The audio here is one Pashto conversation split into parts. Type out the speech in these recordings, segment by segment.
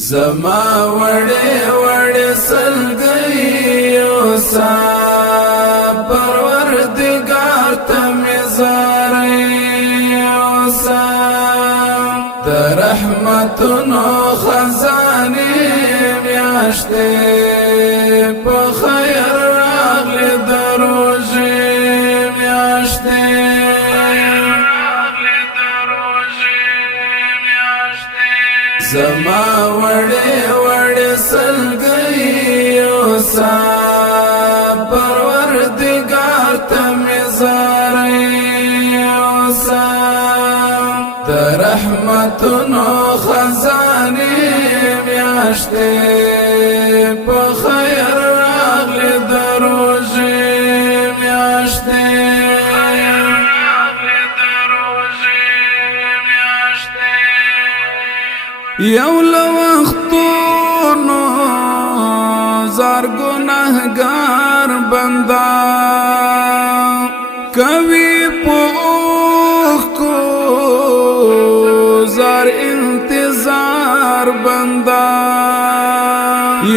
زما وړې وړې سلګۍ اوسه پروردګار ته مې زارۍ اوسه د رحمتونو خزانې میاشتې په خیر راغلې د روژې میاشتې زما وړې وړې سلګۍ اوسه پروردګار ته مې زارۍ اوسه د رحمتونو خزانې میاشتې په خیر راغلې د روژې میاشتې یو لوختونو زار گناهگار بندا کوي پوخ کو زار انتظار بندا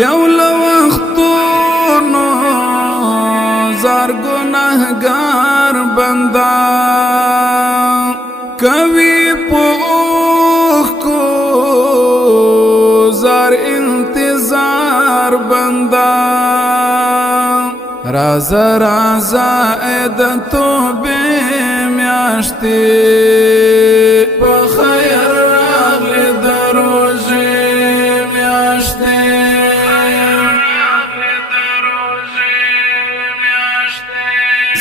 یو لوختونو زار گناهگار بندا کوي پوخ کو زار انتظار بندا رازا رازا اید توبه میاشتی په خیر راغلی د روژې میاشتی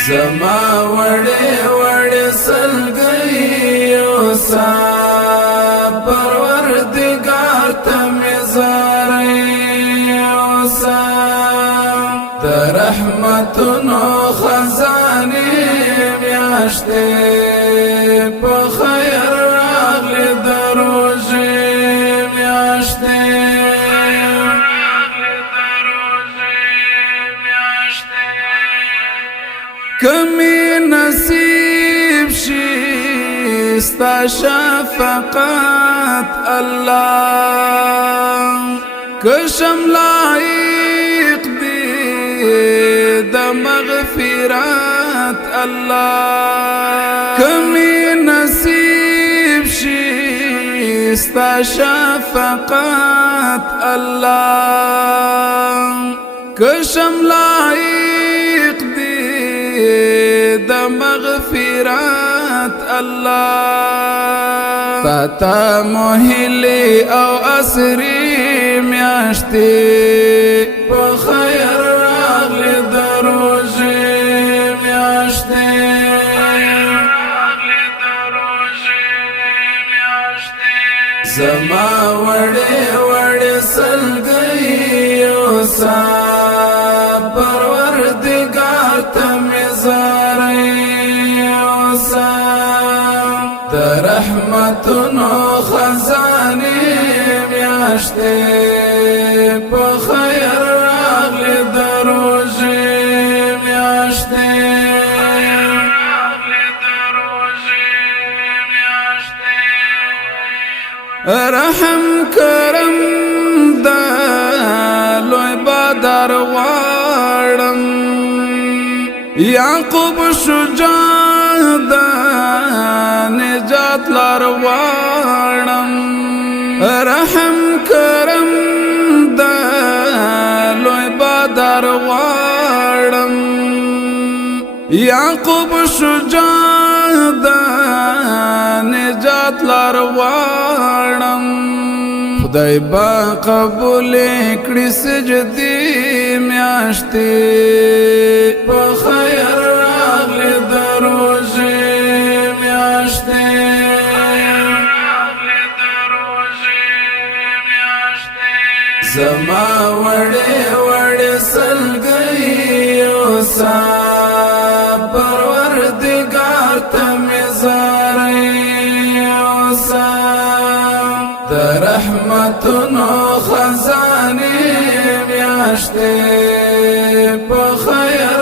زما وړې وړې سلګۍ اوسه پروردګار ته مې زارۍ اوسه د رحمتونو خزانې میاشتې په خیر راغلې د روژې میاشتې کمی نصیب شي ستا شفقت الله کشم لایق دی د مغفرت الله کمی نصیب شي ستا شفقت الله کشم لایق دی د مغفرت الله پتا موهلی او اسری میاشتې په خیر راغلې د روژې میاشتې زما وړې وړې سلګۍ اوسه پروردګار ته مې زارۍ اوسه د رحمتونو خزانې میاشتې په خیر راغلې د روژې میاشتې رحم کرم د لوی بدر غواړم یعقوب شجاع د نجات لار غواړم رحم کرم د لوی بدر غواړم یعقوب شجاع د نجات لار غواړم خدای با قبول کړي سجدي میاشتې په خیر راغلې د روژې میاشتې زما وړې وړې سلګۍ اوسه پروردګار ته مې زارۍ اوسه د رحمتونو خزانې میاشتې په خیر